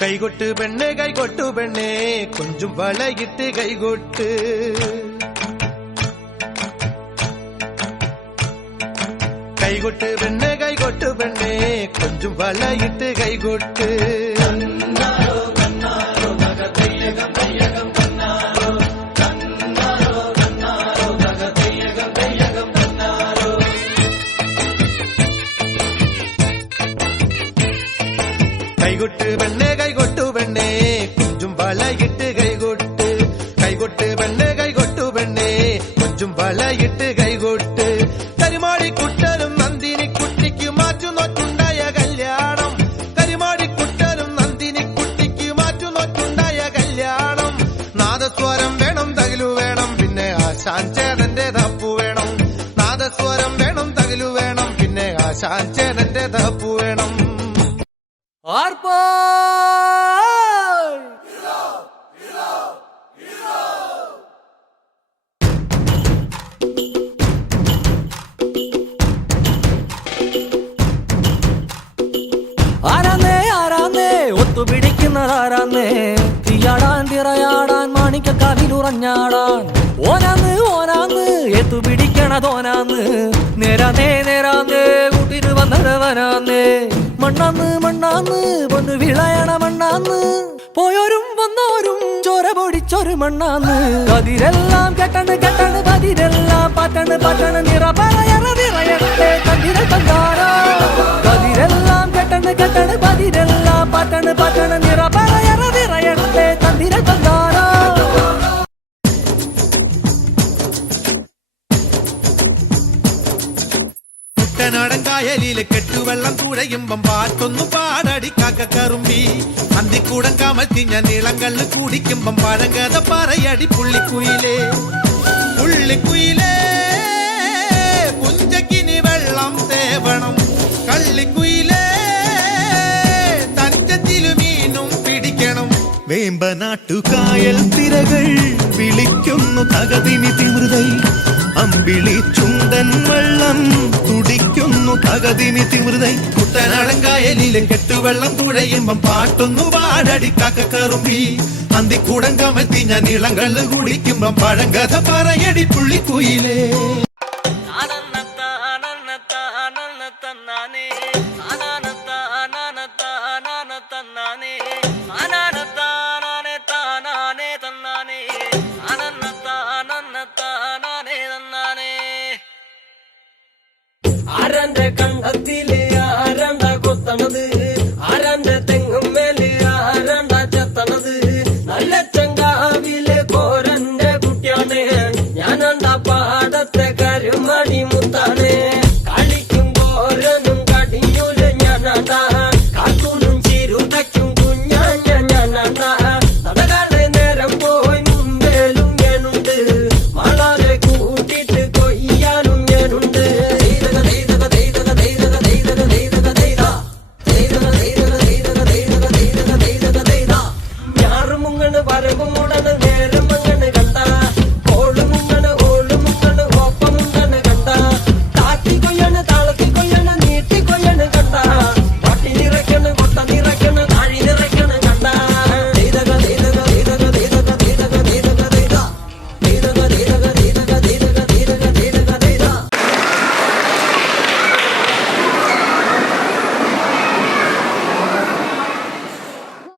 കൈകൊട്ട് പെണ്ണെ കൈകൊട്ടു പെണ്ണെ കൊഞ്ചും വളയിട്ട് കൈകൊട്ട് കൈകൊട്ട് പെണ്ണെ കൈകൊട്ടു പെണ്ണെ കൊഞ്ചും വളയിട്ട് കൈകൊട്ട് കൈകൊട്ട് പെണ്ണെ കൈകൊട്ടു പെണ്ണെ കൊഞ്ചും വളയിട്ട് കൈകൊട്ട് കൈകൊട്ട് പെണ്ണെ കൈകൊട്ടു പെണ്ണെ കൊഞ്ചും വളയിട്ട് കൈകൊട്ട് കരിമാടിക്കുട്ടനും നന്ദിനിക്കുട്ടിക്ക് മാറ്റുനോറ്റുണ്ടായ കല്യാണം കരിമാടിക്കുട്ടനും നന്ദിനിക്കുട്ടിക്ക് മാറ്റുനോറ്റുണ്ടായ കല്യാണം നാദസ്വരം വേണം തകിലു വേണം പിന്നെ ആശാൻ ചേതന്റെ തപ്പു വേണം നാദസ്വരം വേണം തകിലു വേണം പിന്നെ ആശാൻ ചേതന്റെ തപ്പു വേണം ആരാന്നേ ആരാന്നേ ഒത്തുപിടിക്കുന്നതാരാന്നേ തീയാടാൻ തിറയാടാൻ മാണിക്കക്കാവിലുറഞ്ഞാടാൻ ഓനാന്ന് ഓനാന്ന് എത്തുപിടിക്കണതോനാന്ന് നേരാന്നേ നേരാന്നേ കൂട്ടിന് വന്നതവനാന്നേ മണ്ണാന്ന് മണ്ണാന്ന് പൊന്നു വിളയണ മണ്ണാന്ന് പോയോരും വന്നോരും ചോര പൊടിച്ചൊരു മണ്ണാന്ന് കതിരെല്ലാം കെട്ടണ് കെട്ടണ് കതിരെല്ലാം പറ്റണ് പറ്റണ് നിറ പറയണ നിറയട്ടെ കതിര കണ്ടാരോ കതിരെല്ലാം കെട്ടണ് കെട്ടണ് കതിരെല്ലാം പറ്റണ് പറ്റണ് നിറ പറയണ നിറയട്ടെ കതിര കണ്ടാരോ കുട്ടനാടൻ കായലിലെ കെട്ടുവെള്ളം തുഴയുമ്പം പാട്ടൊന്നു പാടടി കാക്കക്കറുമ്പി അന്തിക്കൂടം കമത്തി ഞാൻ നീളങ്കള്ള് കുടിക്കുമ്പം പഴങ്കഥ പറയടി പുള്ളിക്കുയിലേ പുള്ളിക്കുയിലേ പുഞ്ചക്കിനി വെള്ളം തേവണം കള്ളിക്കുയിലേ തഞ്ചത്തിലു മീനും പിടിക്കണം വേമ്പനാട്ടുകായൽ തിരകൾ വിളിക്കുന്നു തകതിനി തിമൃതൈ അമ്പിളി ചുണ്ടൻ വെള്ളം തുടിക്കുന്നു തകതിനി തിമൃതൈ കുട്ടനാടൻ കായലിലെ കെട്ടുവെള്ളം തുഴയുമ്പം പാട്ടൊന്നു പാടടി കാക്കക്കറുമ്പി അന്തിക്കൂടം കമത്തി ഞാൻ ഇളങ്കള്ള് കുടിക്കുമ്പം പഴങ്കഥ പറയടി പുള്ളിക്കുയിലേ ആരന്റെ കണ്ടത്തിൽ